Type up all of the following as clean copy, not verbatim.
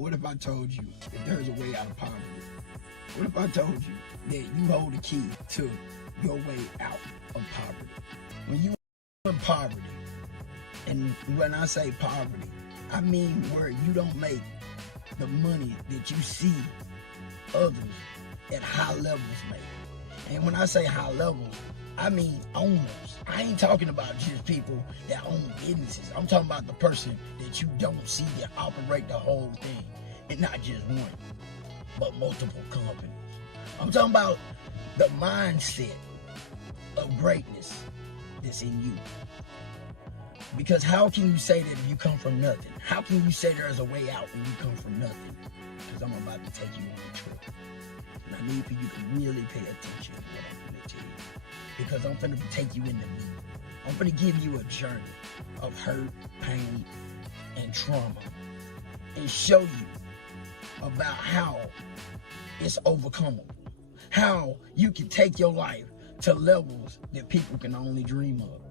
What if I told you that there's a way out of poverty? What if I told you that you hold the key to your way out of poverty? When you in poverty, and when I say poverty, I mean where you don't make the money that you see others at high levels make. And when I say high levels, I mean owners. I ain't talking about just people that own businesses. I'm talking about the person that you don't see that operate the whole thing. And not just one, but multiple companies. I'm talking about the mindset of greatness that's in you. Because how can you say that if you come from nothing? How can you say there's a way out when you come from nothing? Because I'm about to take you on a trip. And I need for you to really pay attention to what I'm going to tell you. Because I'm going to take you into me. I'm going to give you a journey of hurt, pain, and trauma. And show you about how it's overcomable. How you can take your life to levels that people can only dream of.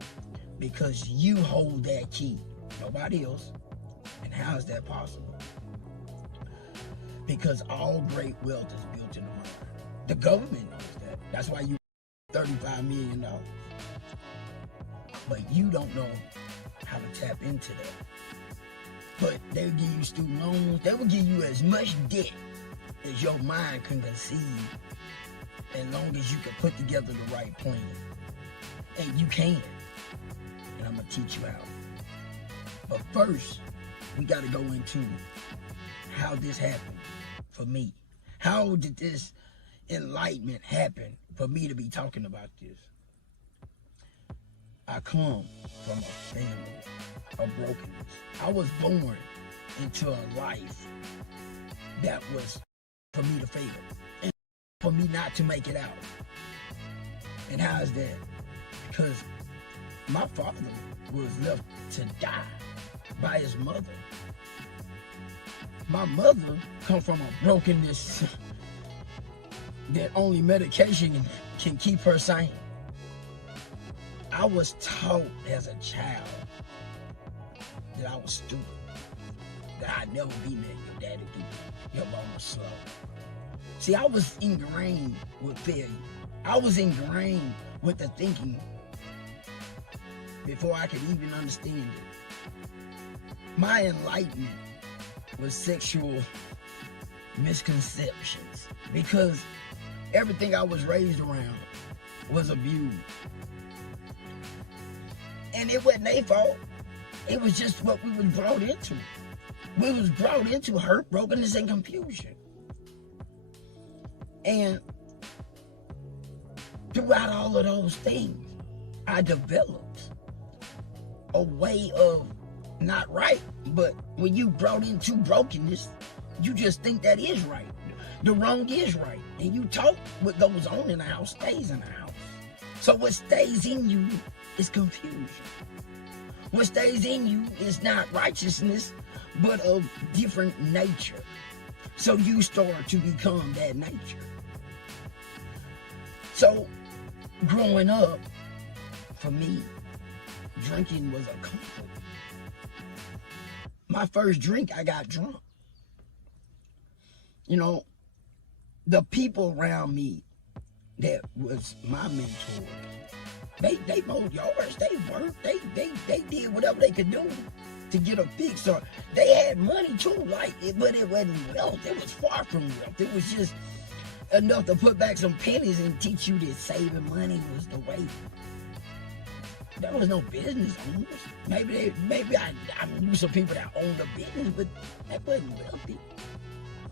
Because you hold that key, nobody else. And how is that possible? Because all great wealth is built in the mind. The government knows that. That's why you $35 million. But you don't know how to tap into that. But they'll give you student loans. They will give you as much debt as your mind can conceive, as long as you can put together the right plan. And you can. And I'm going to teach you how. But first, we got to go into how this happened for me. How did this enlightenment happen for me to be talking about this? I come from a family of brokenness. I was born into a life that was for me to fail and for me not to make it out. And how is that? Because my father was left to die by his mother. My mother come from a brokenness that only medication can keep her sane. I was taught as a child that I was stupid, that I'd never be like your daddy do. Your mama slow. See, I was ingrained with failure. I was ingrained with the thinking before I could even understand it. My enlightenment was sexual misconceptions, because everything I was raised around was abused. And it wasn't their fault. It was just what we was brought into. We was brought into hurt, brokenness, and confusion. And throughout all of those things, I developed a way of not right, but when you brought into brokenness, you just think that is right. The wrong is right. And you talk what goes on in the house stays in the house. So what stays in you is confusion. What stays in you is not righteousness, but of different nature. So you start to become that nature. So growing up, for me, drinking was a comfort. My first drink, I got drunk. You know, the people around me that was my mentor, they mowed yards, they worked, they did whatever they could do to get a fix. Or they had money too, but it wasn't wealth. It was far from wealth. It was just enough to put back some pennies and teach you that saving money was the way. There was no business owners. Maybe I knew some people that owned a business, but that wasn't wealthy.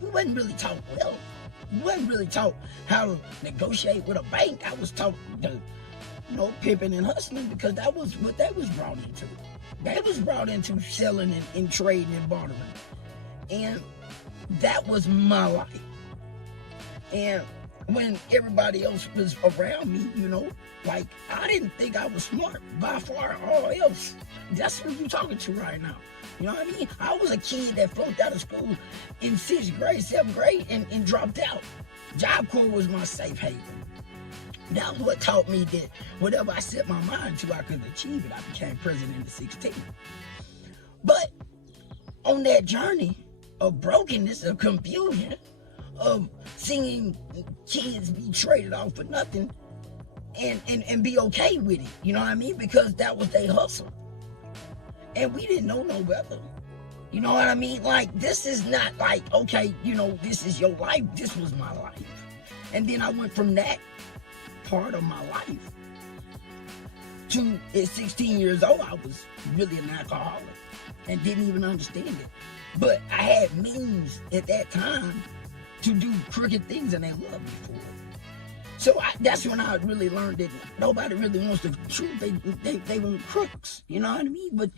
We wasn't really taught wealth. We wasn't really taught how to negotiate with a bank. I was taught the, pimping and hustling, because that was what they was brought into. They was brought into selling and trading and bartering. And that was my life. And when everybody else was around me, I didn't think I was smart by far. All else, that's who you talking to right now. You know what I mean? I was a kid that flunked out of school in 6th grade, 7th grade, and dropped out. Job Corps was my safe haven. That was what taught me that whatever I set my mind to, I could achieve it. I became president at 16. But on that journey, of brokenness, of confusion, of seeing kids be traded off for nothing and be okay with it. You know what I mean? Because that was their hustle. And we didn't know no better. You know what I mean? Like, this is not like, okay, you know, this is your life. This was my life. And then I went from that part of my life to, at 16 years old, I was really an alcoholic and didn't even understand it. But I had means at that time to do crooked things, and they loved me for it. So that's when I really learned that nobody really wants the truth. They want crooks. You know what I mean? But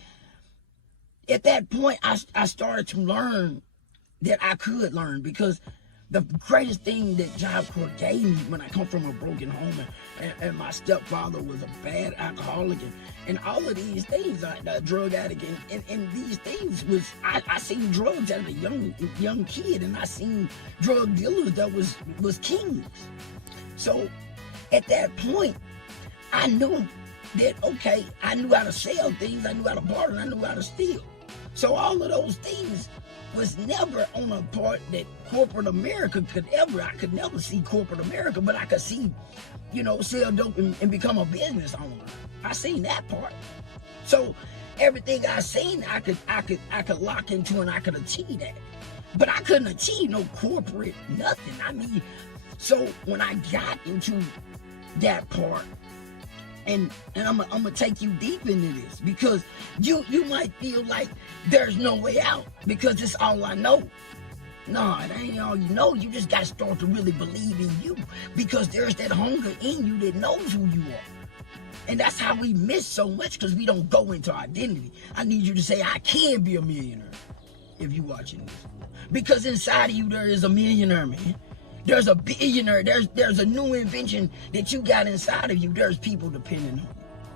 at that point, I started to learn that I could learn, because the greatest thing that Job Corps gave me when I come from a broken home, and my stepfather was a bad alcoholic, and all of these things, a drug addict, and these things was, I seen drugs as a young kid, and I seen drug dealers that was kings. So at that point, I knew that, okay, I knew how to sell things, I knew how to barter, I knew how to steal. So all of those things was never on a part that corporate America I could never see corporate America, but I could see, you know, sell dope and become a business owner. I seen that part. So everything I seen, I could lock into, and I could achieve that. But I couldn't achieve no corporate nothing. I mean, so when I got into that part, and I'm gonna take you deep into this, because you might feel like there's no way out because it's all I know. No, it ain't all you know. You just got to start to really believe in you, because there's that hunger in you that knows who you are. And that's how we miss so much, because we don't go into identity. I need you to say, I can be a millionaire, if you're watching this. Because inside of you, there is a millionaire, man. There's a billionaire. There's a new invention that you got inside of you. There's people depending on you.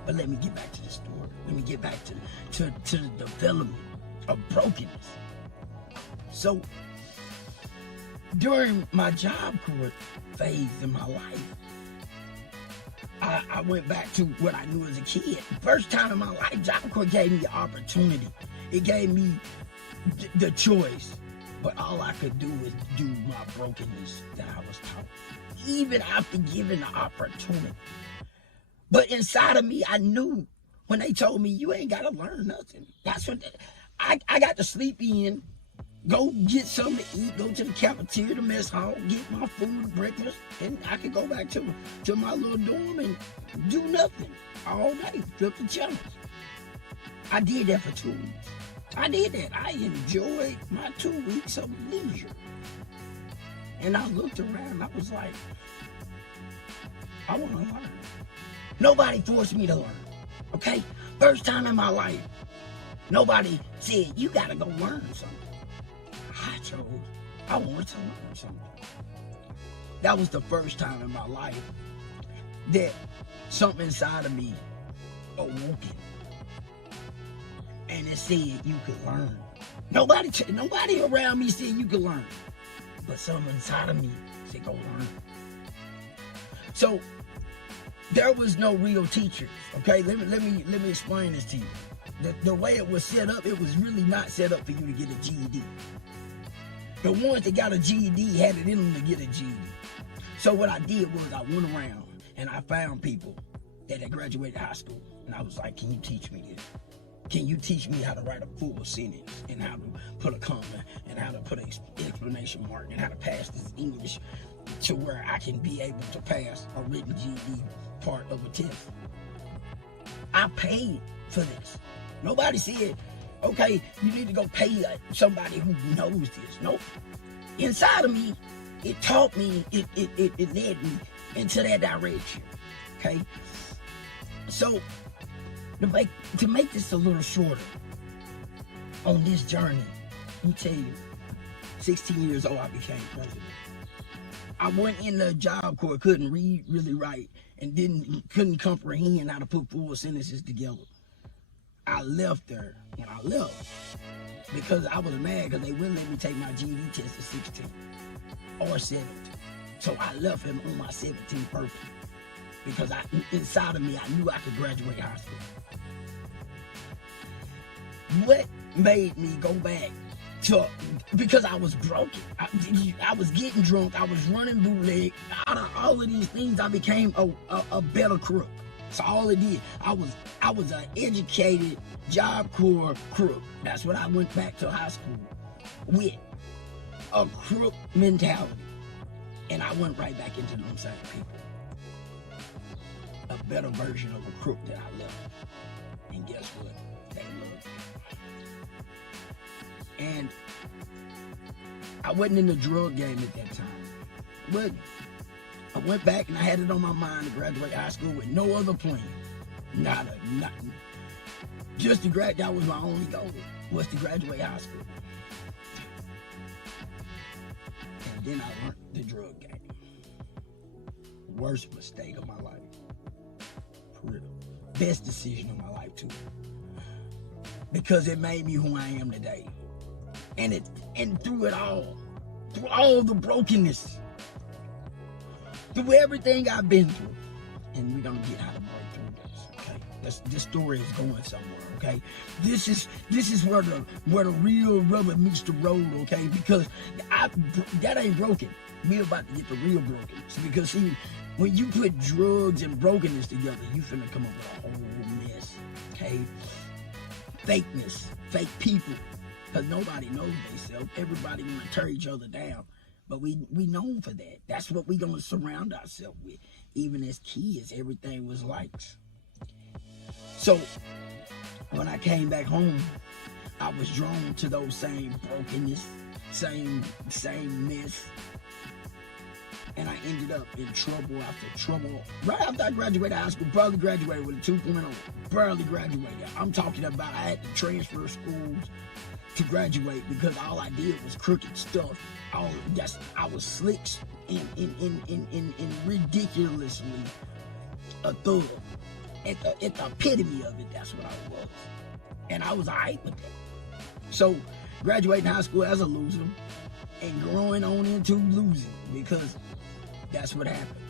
But let me get back to the story. Let me get back to the development of brokenness. So during my Job Corps phase in my life, I went back to what I knew as a kid. First time in my life, Job Corps gave me the opportunity. It gave me the choice. But all I could do was do my brokenness that I was taught, even after given the opportunity. But inside of me, I knew when they told me, you ain't got to learn nothing. That's what I got to sleep in, go get something to eat, go to the cafeteria, the mess hall, get my food, breakfast, and I could go back to my little dorm and do nothing all day, flip the channels. I did that for 2 weeks. I did that. I enjoyed my 2 weeks of leisure. And I looked around, I was like, I want to learn. Nobody forced me to learn, okay? First time in my life, nobody said, you got to go learn something. I wanted to learn something. That was the first time in my life that something inside of me awoken. And it said you could learn. Nobody around me said you could learn. But something inside of me said go learn. So there was no real teachers. Okay, let me explain this to you. The way it was set up, it was really not set up for you to get a GED. The ones that got a GED had it in them to get a GED. So what I did was I went around and I found people that had graduated high school. And I was like, can you teach me this? Can you teach me how to write a full sentence, and how to put a comma, and how to put an exclamation mark, and how to pass this English to where I can be able to pass a written GED part of a test? I paid for this. Nobody said, okay, you need to go pay somebody who knows this. Nope. Inside of me, it taught me, it led me into that direction. Okay? So to make this a little shorter on this journey, let me tell you, 16 years old, I became president. I went in the Job Corps, couldn't read, really write, and couldn't comprehend how to put full sentences together. I left there when I left because I was mad because they wouldn't let me take my GED test at 16 or 17. So I left him on my 17th birthday because inside of me, I knew I could graduate high school. What made me go back because I was broken. I was getting drunk. I was running bootleg. Out of all of these things, I became a better crook. So all it did, I was an educated Job Corps crook. That's what I went back to high school with, a crook mentality, and I went right back into them same people. A better version of a crook that I left. And guess what? They loved me. And I wasn't in the drug game at that time. But I went back and I had it on my mind to graduate high school with no other plan. Nothing. Just to graduate, that was my only goal, was to graduate high school. And then I learned the drug game. Worst mistake of my life. For real. Best decision of my life too. Because it made me who I am today. And through all the brokenness, through everything I've been through, and we're gonna get how to break through this. Okay, this story is going somewhere. Okay, this is where the real rubber meets the road. Okay, because that ain't broken. We're about to get the real broken. Because see, when you put drugs and brokenness together, you finna come up with a whole mess. Okay, fakeness, fake people, because nobody knows themselves. Everybody wanna tear each other down. But we known for that. That's what we gonna surround ourselves with. Even as kids, everything was likes. So when I came back home, I was drawn to those same brokenness, same mess. And I ended up in trouble after trouble. Right after I graduated high school, barely graduated with a 2.0. Barely graduated. I'm talking about I had to transfer schools to graduate because all I did was crooked stuff. I was slick and ridiculously a thug. At the epitome of it, that's what I was. And I was alright with that. So graduating high school as a loser and growing on into losing, because that's what happened.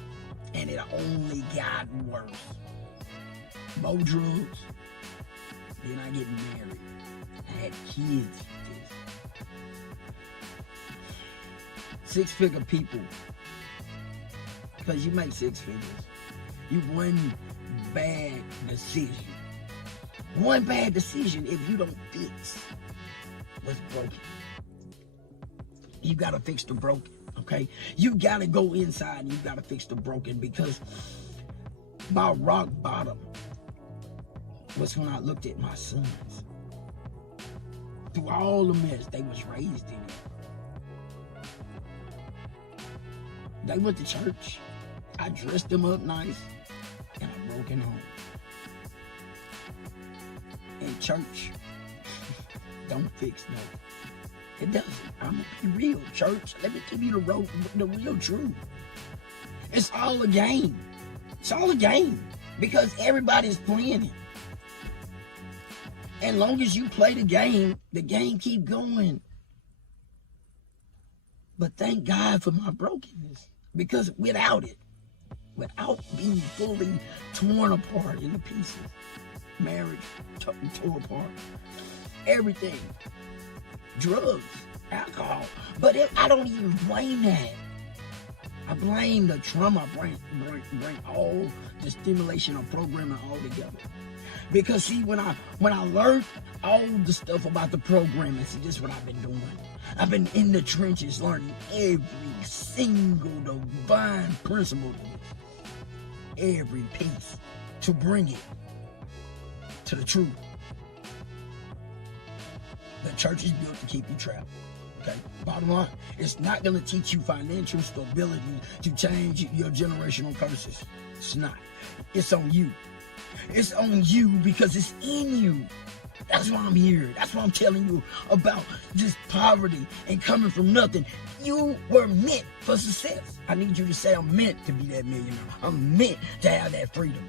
And it only got worse. More drugs. Then I get married. I had kids. Six-figure people. Because you make six figures. You one bad decision. One bad decision if you don't fix what's broken. You gotta fix the broken, okay? You gotta go inside and you gotta fix the broken, because my rock bottom was when I looked at my sons. Through all the mess they was raised in. They went to church. I dressed them up nice, and I broke in home. And church don't fix nothing. It doesn't. I'm gonna be real, church. Let me give you the real truth. It's all a game. It's all a game, because everybody's playing it. And long as you play the game keep going. But thank God for my brokenness, because without being fully torn apart into pieces, marriage tore apart, everything, drugs, alcohol. But I don't even blame that. I blame the trauma. I bring all the stimulation of programming all together. Because see, when I learned all the stuff about the programming, see, this is what I've been doing. I've been in the trenches learning every single divine principle to this. Every piece to bring it to the truth. The church is built to keep you trapped. Okay? Bottom line, it's not going to teach you financial stability to change your generational curses. It's not. It's on you. It's on you because it's in you. That's why I'm here. That's why I'm telling you about just poverty and coming from nothing. You were meant for success. I need you to say, I'm meant to be that millionaire. I'm meant to have that freedom.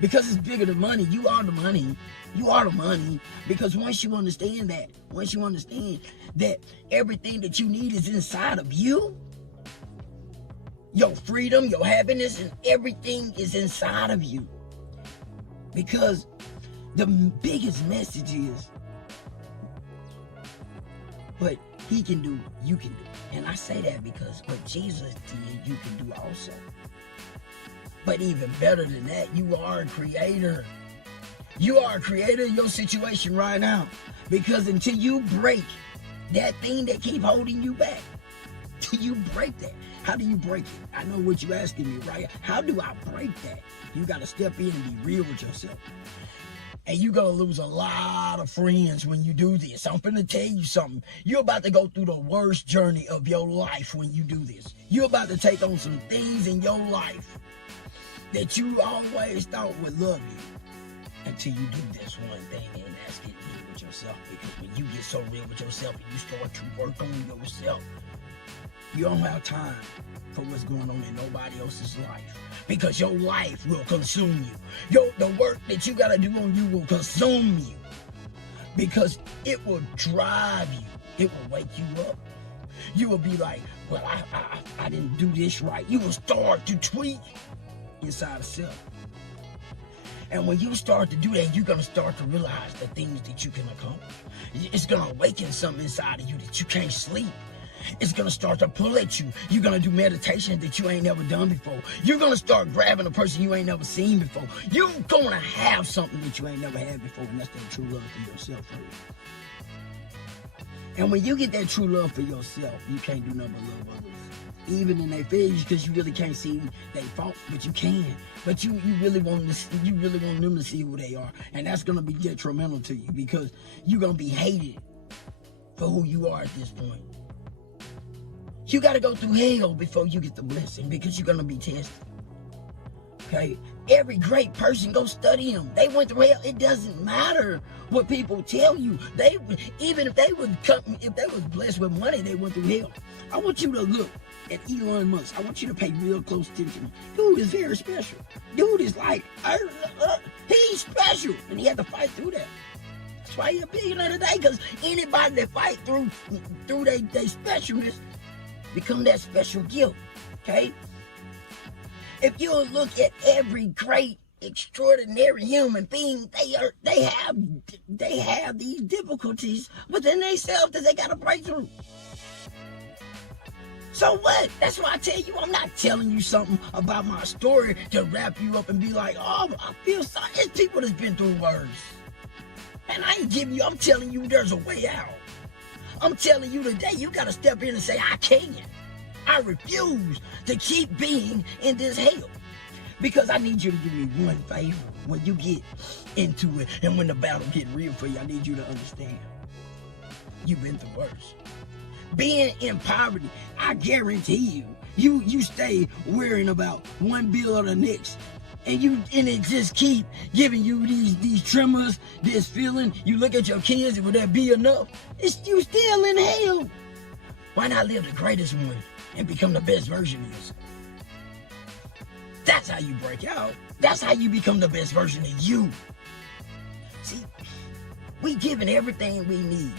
Because it's bigger than money. You are the money. You are the money. Because once you understand that everything that you need is inside of you, your freedom, your happiness, and everything is inside of you. Because the biggest message is, but he can do, you can do. And I say that because what Jesus did, you can do also. But even better than that, you are a creator. You are a creator in your situation right now. Because until you break that thing that keep holding you back, till you break that. How do you break it? I know what you're asking me, right? How do I break that? You got to step in and be real with yourself. And you're going to lose a lot of friends when you do this. I'm going to tell you something. You're about to go through the worst journey of your life when you do this. You're about to take on some things in your life that you always thought would love you until you do this one thing, and that's getting real with yourself. Because when you get so real with yourself and you start to work on yourself, you don't have time for what's going on in nobody else's life, because your life will consume you. The work that you got to do on you will consume you, because it will drive you. It will wake you up. You will be like, well, I didn't do this right. You will start to tweak inside of self. And when you start to do that, you're going to start to realize the things that you can accomplish. It's going to awaken something inside of you that you can't sleep. It's going to start to pull at you. You're going to do meditation that you ain't never done before. You're going to start grabbing a person you ain't never seen before. You're going to have something that you ain't never had before, and that's that true love for yourself first. And when you get that true love for yourself, you can't do nothing but love others. Even in their failures, because you really can't see their faults, but you can. But you really want them to see who they are. And that's going to be detrimental to you, because you're going to be hated for who you are at this point. You got to go through hell before you get the blessing, because you're going to be tested. Okay? Every great person, go study them. They went through hell. It doesn't matter what people tell you. Even if they was blessed with money, they went through hell. I want you to look at Elon Musk. I want you to pay real close attention. Dude is very special. Dude is like, he's special. And he had to fight through that. That's why he's a billionaire today, because anybody that fight through their specialness become that special gift. Okay? If you look at every great, extraordinary human being, they have these difficulties within themselves that they got to break through. So what? That's why I tell you, I'm not telling you something about my story to wrap you up and be like, oh, I feel sorry. There's people that's been through worse. And I'm telling you there's a way out. I'm telling you today, you got to step in and say, I can't. I refuse to keep being in this hell. Because I need you to do me one favor. When you get into it and when the battle get real for you, I need you to understand. You've been through worse. Being in poverty, I guarantee you stay worrying about one bill or the next. And it just keep giving you these tremors, this feeling. You look at your kids, would that be enough? You still in hell. Why not live the greatest one and become the best version of yourself? That's how you break out. That's how you become the best version of you. See, we given everything we need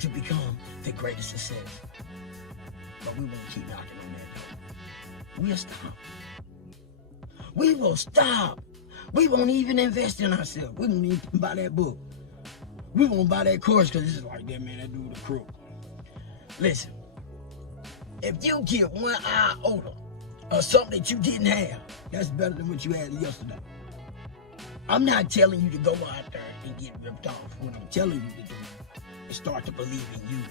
to become the greatest success. But we won't keep knocking on that door. We'll stop. We will stop. We won't even invest in ourselves. We won't even buy that book. We won't buy that course because it's like, that man, that dude a crook. Listen, if you get one iota of something that you didn't have, that's better than what you had yesterday. I'm not telling you to go out there and get ripped off. What I'm telling you to do is start to believe in you.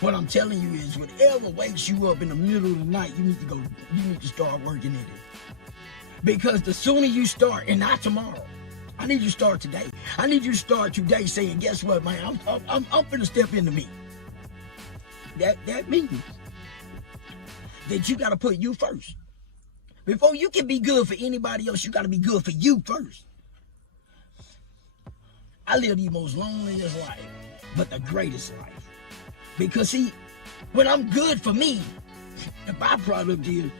What I'm telling you is whatever wakes you up in the middle of the night, you need to start working at it. Because the sooner you start, and not tomorrow, I need you to start today. I need you to start today saying, guess what, man, I'm finna step into me. That means that you gotta put you first. Before you can be good for anybody else, you gotta be good for you first. I live the most loneliest life, but the greatest life. Because see, when I'm good for me, the byproduct is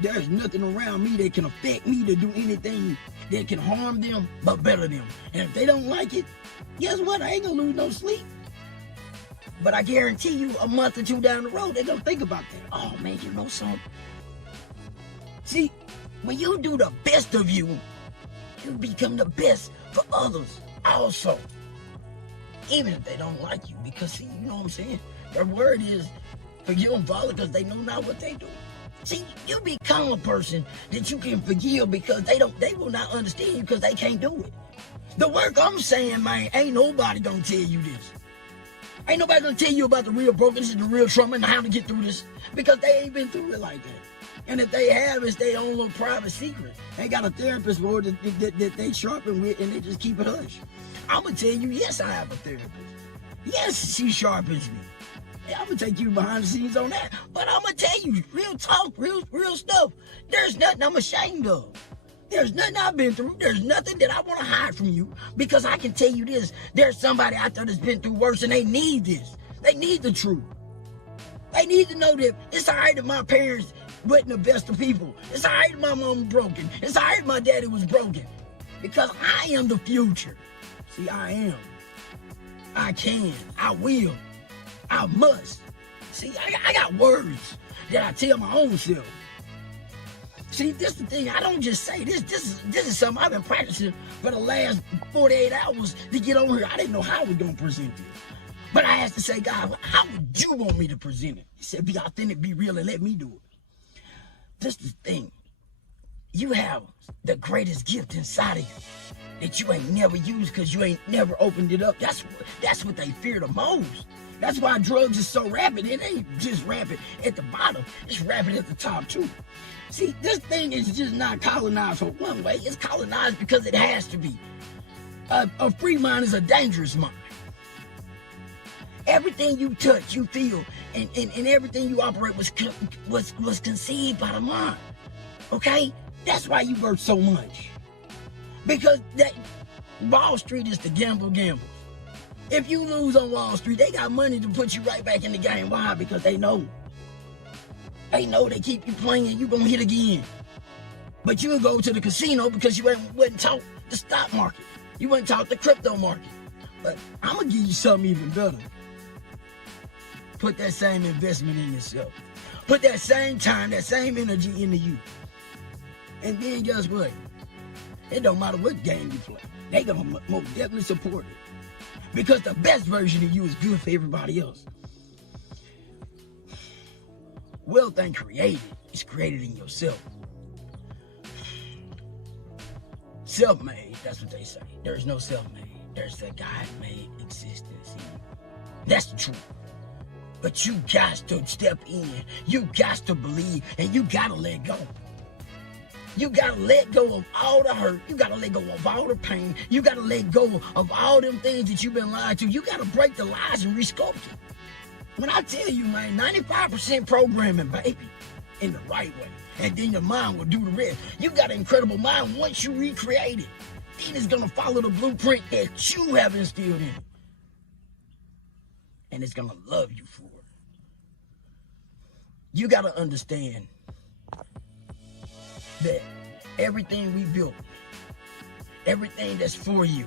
there's nothing around me that can affect me to do anything that can harm them but better them. And if they don't like it, guess what? I ain't gonna lose no sleep. But I guarantee you a month or two down the road, they're gonna think about that. Oh man, you know something? See, when you do the best of you, you become the best for others also. even if they don't like you. Because see, you know what I'm saying? Their word is forgive them, Father, because they know not what they do. See, you become a person that you can forgive because they will not understand you because they can't do it. The work I'm saying, man, ain't nobody gonna tell you this. Ain't nobody gonna tell you about the real brokenness and the real trauma and how to get through this because they ain't been through it like that. And if they have, it's their own little private secret. They got a therapist for it that they sharpen with and they just keep it hush. I'm gonna tell you, yes, I have a therapist. Yes, she sharpens me. I'm gonna take you behind the scenes on that. But I'm gonna tell you, real talk, real stuff. There's nothing I'm ashamed of. There's nothing I've been through. There's nothing that I want to hide from you because I can tell you this. There's somebody out there that's been through worse and they need this. They need the truth. They need to know that it's all right that my parents wasn't the best of people. It's all right that my mom was broken. It's all right my daddy was broken. Because I am the future. See, I am. I can. I will. I must. See, I got words that I tell my own self. See, this is the thing. I don't just say this. This is something I've been practicing for the last 48 hours to get on here. I didn't know how we're going to present this. But I asked to say, God, how would you want me to present it? He said, be authentic, be real, and let me do it. This is the thing. You have the greatest gift inside of you that you ain't never used because you ain't never opened it up. That's what they fear the most. That's why drugs is so rapid. It ain't just rapid at the bottom. It's rapid at the top, too. See, this thing is just not colonized for one way. It's colonized because it has to be. A free mind is a dangerous mind. Everything you touch, you feel, and everything you operate was conceived by the mind. Okay? That's why you work so much. Because that Wall Street is the gambles. If you lose on Wall Street, they got money to put you right back in the game. Why? Because they know. They know they keep you playing, you gonna hit again. But you'll go to the casino because you wasn't taught the stock market. You wasn't taught the crypto market. But I'm gonna give you something even better. Put that same investment in yourself. Put that same time, that same energy into you. And then guess what? It don't matter what game you play. They gonna most definitely support it. Because the best version of you is good for everybody else. Wealth ain't created. It's created in yourself. Self-made, that's what they say. There's no self-made. There's a God-made existence in you. That's the truth. But you got to step in. You got to believe. And you got to let go. You got to let go of all the hurt. You got to let go of all the pain. You got to let go of all them things that you've been lied to. You got to break the lies and resculpt it. When I tell you, man, 95% programming, baby, in the right way. And then your mind will do the rest. You got an incredible mind once you recreate it. Then it's going to follow the blueprint that you have instilled in it. And it's going to love you for it. You got to understand that everything we built, everything that's for you,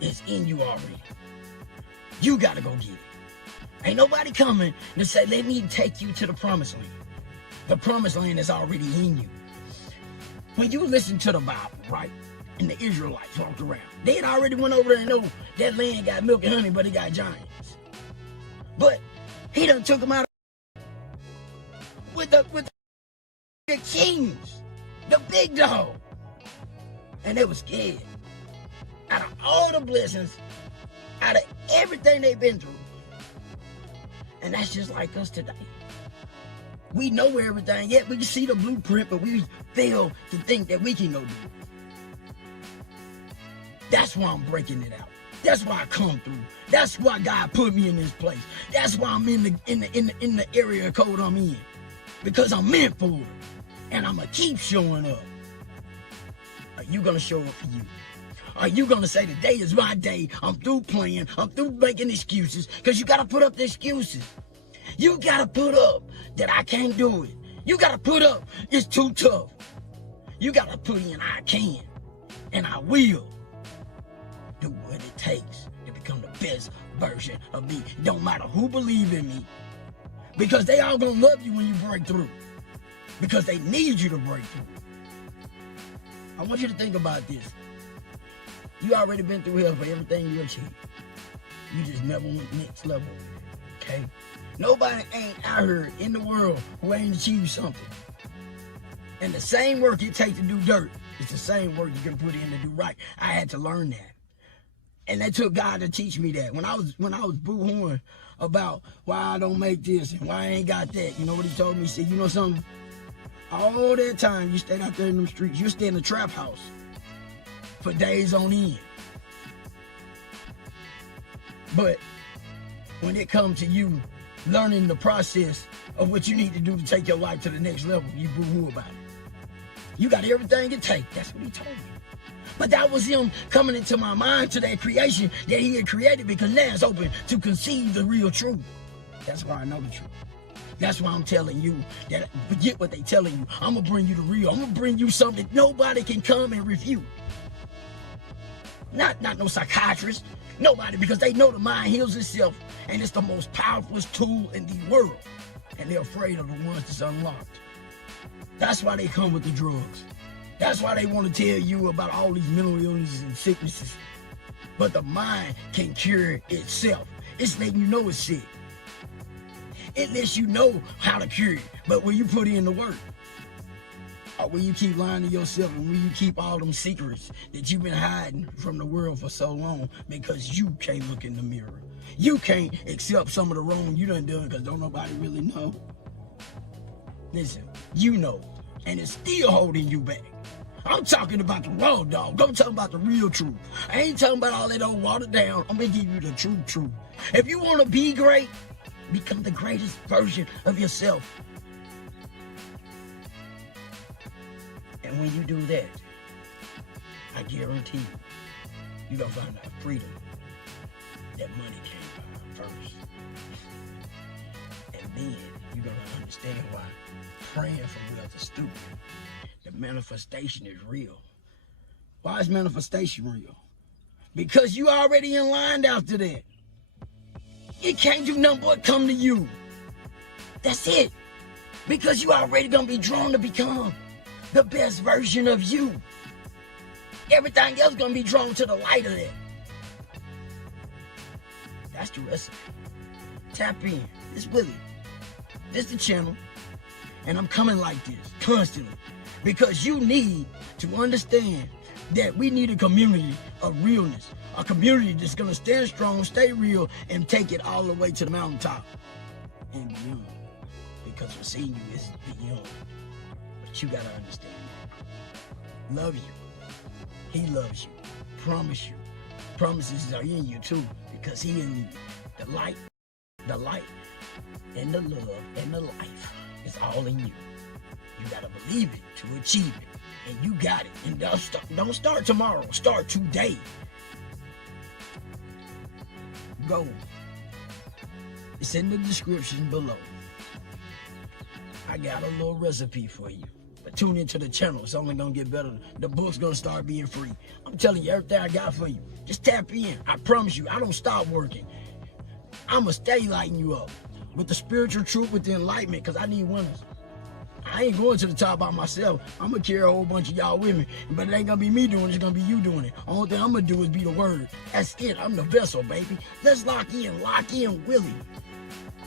is in you already. You got to go get it. Ain't nobody coming to say, let me take you to the promised land. The promised land is already in you. When you listen to the Bible, right, and the Israelites walked around, they had already went over there and know that land got milk and honey, but it got giants. But he done took them out with the kings, the big dog. And they were scared. Out of all the blessings, out of everything they've been through. And that's just like us today. We know everything, yet we can see the blueprint, but we fail to think that we can go do it. That's why I'm breaking it out. That's why I come through. That's why God put me in this place. That's why I'm in the area code I'm in. Because I'm meant for it. And I'm gonna keep showing up. Are you gonna show up for you? Are you gonna say today is my day? I'm through playing. I'm through making excuses. Because you gotta put up the excuses. You gotta put up that I can't do it. You gotta put up it's too tough. You gotta put in I can. And I will do what it takes to become the best version of me. It don't matter who believe in me. Because they all gonna love you when you break through. Because they need you to break through. I want you to think about this. You already been through hell for everything you achieved. You just never went next level, okay? Nobody ain't out here in the world who ain't achieved something. And the same work it takes to do dirt is the same work you can put in to do right. I had to learn that. And that took God to teach me that. When I was boo-hooing about why I don't make this and why I ain't got that, you know what he told me? He said, you know something? All that time you stayed out there in them streets, you stay in the trap house for days on end. But when it comes to you learning the process of what you need to do to take your life to the next level, you boo-hoo about it. You got everything it takes. That's what he told me. But that was him coming into my mind to that creation that he had created, because now it's open to conceive the real truth. That's why I know the truth. That's why I'm telling you that forget what they telling you. I'm going to bring you the real. I'm going to bring you something that nobody can come and refute. Not no psychiatrist. Nobody, because they know the mind heals itself, and it's the most powerful tool in the world. And they're afraid of the ones that's unlocked. That's why they come with the drugs. That's why they want to tell you about all these mental illnesses and sicknesses. But the mind can cure itself. It's letting you know it's sick. It lets you know how to cure it. But when you put in the work, or when you keep lying to yourself, and when you keep all them secrets that you've been hiding from the world for so long because you can't look in the mirror. You can't accept some of the wrong you done done because don't nobody really know. Listen, you know, and it's still holding you back. I'm talking about the raw dog. I'm talking about the real truth. I ain't talking about all that old watered down. I'm going to give you the true truth. If you want to be great, become the greatest version of yourself. And when you do that, I guarantee you're going to find out freedom that money came by first. And then you're going to understand why praying for wealth is stupid. The manifestation is real. Why is manifestation real? Because you already in line after that. You can't do nothing but come to you. That's it. Because you already gonna be drawn to become the best version of you. Everything else gonna be drawn to the light of that. That's the recipe. Tap in. It's Willie. This the channel. And I'm coming like this constantly. Because you need to understand that we need a community of realness. A community that's going to stand strong, stay real, and take it all the way to the mountaintop and beyond. Because what's in you is beyond. But you got to understand that. Love you. He loves you. Promise you. Promises are in you too. Because he in you. The light, and the love, and the life is all in you. You gotta believe it to achieve it. And you got it. And don't start tomorrow. Start today. Go. It's in the description below. I got a little recipe for you. But tune into the channel. It's only gonna get better. The book's gonna start being free. I'm telling you everything I got for you. Just tap in. I promise you, I don't stop working. I'ma stay lighting you up with the spiritual truth, with the enlightenment, because I need winners. I ain't going to the top by myself. I'm going to carry a whole bunch of y'all with me. But it ain't going to be me doing it. It's going to be you doing it. Only thing I'm going to do is be the word. That's it. I'm the vessel, baby. Let's lock in. Lock in, Willie.